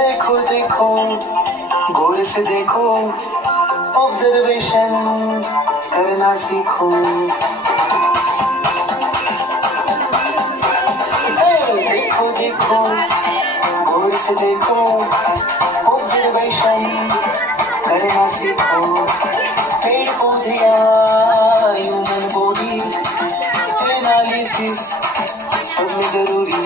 देखो देखो गौर से देखो, ऑब्जर्वेशन करना सीखो। देखो देखो गौर से देखो, ऑब्जर्वेशन करना सीखो। पेड़ पौधे ह्यूमन बॉडी एनालिसिस सब में जरूरी।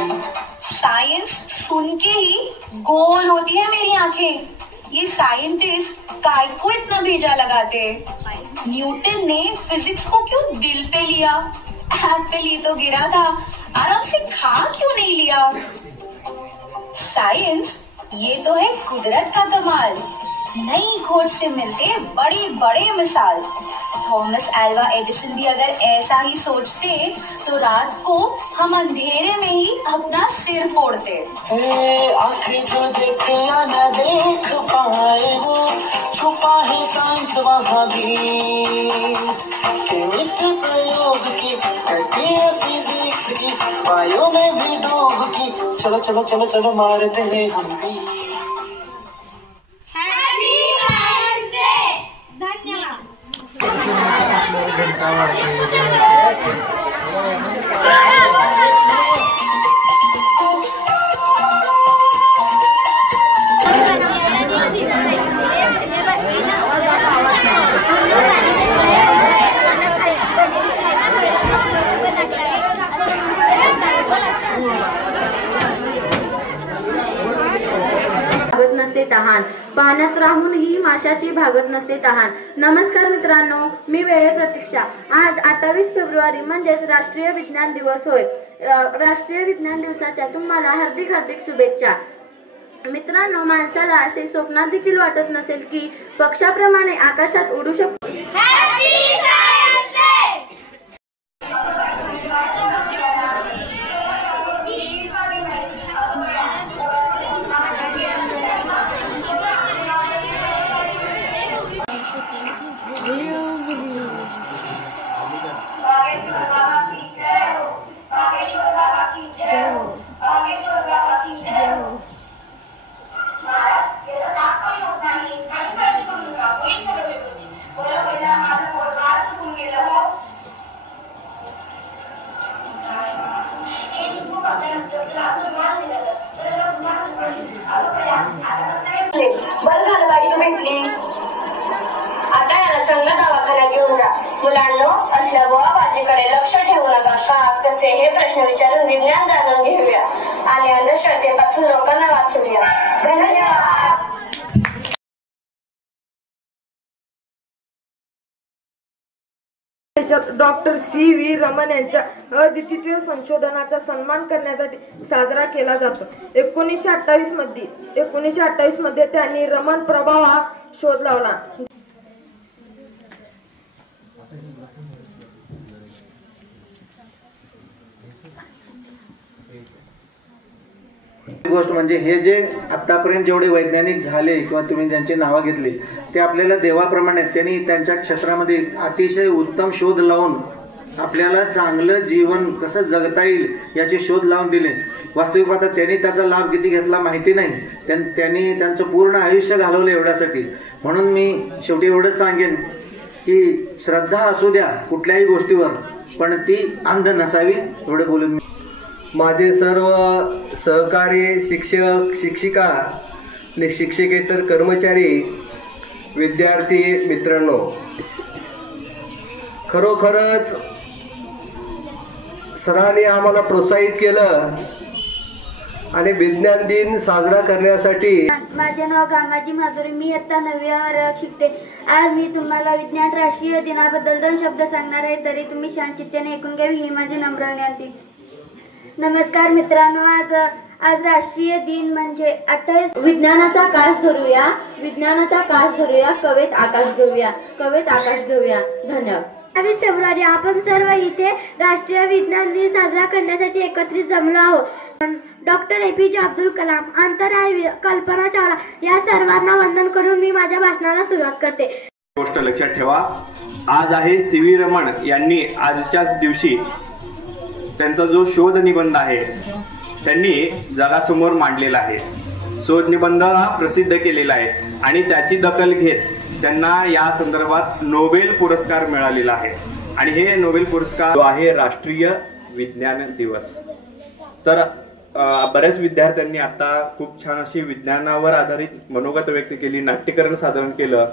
साइंस सुन के ही गोल होती है मेरी आंखें। ये साइंटिस्ट काय को इतना भेजा लगाते। न्यूटन ने फिजिक्स को क्यों दिल पे लिया? एप्पल ही तो गिरा था, आराम से खा क्यों नहीं लिया? साइंस ये तो है कुदरत का कमाल। नई खोज से मिलते बड़े बड़े मिसाल। थॉमस अल्वा एडिसन भी अगर ऐसा ही सोचते तो रात को हम अंधेरे में ही अपना सिर फोड़ते। आंखें जो देखे या न देख पाए वो, छुपा है साइंस वहाँ भी। केमिस्ट्री प्रयोग की करती है फिजिक्स की, बायो में भी डूब की। चलो चलो चलो चलो मारते हैं हम भी। तहान पाण्यात राहून ही माशाची भागत नसते तहान। नमस्कार मित्रांनो, मी वेळे प्रतीक्षा। आज 28 फेब्रुवारी म्हणजेच राष्ट्रीय विज्ञान दिवस होय। राष्ट्रीय विज्ञान दिवसाच्या तुम्हाला हार्दिक हार्दिक शुभेच्छा। मित्रांनो, माणसाला असे स्वप्नात देखील वाटत नसेल की पक्षाप्रमाणे आकाशात उडू शकतो। बरं झालं बाई तू भेटली। आता याला चांगला दवाखान्यात घेऊन जा। मुलांनो, असल्या बुवाबाजीकडे लक्ष ठेवू नका। का कसे हे प्रश्न विचारून विज्ञान जाणून घेऊया आणि अंधश्रद्धेपासून लोकांना वाचवूया। धन्यवाद। डॉक्टर सी.व्ही. रमन यांच्या अद्वितीय संशोधनाचा सन्मान करण्यासाठी साजरा केला जातो। 1928 मध्ये त्यांनी रमन प्रभाव हा शोध लावला। गोष्ट म्हणजे हे जे आतापर्यंत जेवढे वैज्ञानिक झाले किंवा तुम्ही ज्यांची नावं घेतली ते आपल्याला देवाप्रमाणे त्यांनी त्यांच्या क्षेत्रामध्ये अतिशय उत्तम शोध लावून आपल्याला चांगलं जीवन कसं जगता येईल याचे शोध लावून दिले। वास्तविक पाहता त्यांनी त्याचा लाभ किती घेतला माहिती नाही, त्यांनी त्यांचं पूर्ण आयुष्य घालवलं एवढ्यासाठी। म्हणून मी शेवटी एवढंच सांगेन की श्रद्धा असू द्या कुठल्याही गोष्टीवर, पण ती अंध नसावी, एवढं बोलून माझे सर्व सहकारी शिक्षक शिक्षिका शिक्षकेतर कर्मचारी विद्यार्थी मित्रांनो, खरोखरच सरांनी आम्हाला प्रोत्साहित केलं आणि विज्ञान दिन साजरा करण्यासाठी। माझे नाव गामाजी माधुरी, मी इयत्ता 9वी वर्गात शिकते। आज मी तुम्हाला विज्ञान राष्ट्रीय दिनाबद्दल 2 शब्द सांगणार आहे, तरी तुम्ही शांतचित्ताने ऐकून घ्यावी ही माझी नम्र विनंती। नमस्कार मित्रांनो, आज राष्ट्रीय दिन म्हणजे 28 विज्ञानाचा कास धरूया, विज्ञानाचा कास धरूया, कवेत आकाश घेऊया, कवेत आकाश घेऊया. धन्यवाद. 28 फेब्रुवारी आपण सर्व इथे राष्ट्रीय विज्ञान दिन साजरा करण्यासाठी एकत्रित जमलो आहोत. डॉक्टर APJ अब्दुल कलाम, अंतराळवीर कल्पना चावला या सर्वांना वंदन करून मी माझ्या भाषणाला सुरुवात करते. गोष्ट लक्षात ठेवा, आज आहे CV रमण यांनी आजच्याच दिवशी त्यांचा जो शोध निबंध आहे त्यांनी जगासमोर मांडलेला आहे. शोध निबंध हा प्रसिद्ध केलेला आहे आणि त्याची दखल घेत त्यांना या संदर्भात नोबेल पुरस्कार मिळालेला आहे. आणि हे नोबेल पुरस्कार आहे राष्ट्रीय विज्ञान दिवस. तर बऱ्याच विद्यार्थ्यांनी आता खूप छान अशी विज्ञानावर आधारित मनोगत व्यक्त केली, नाट्यकरण सादर केलं.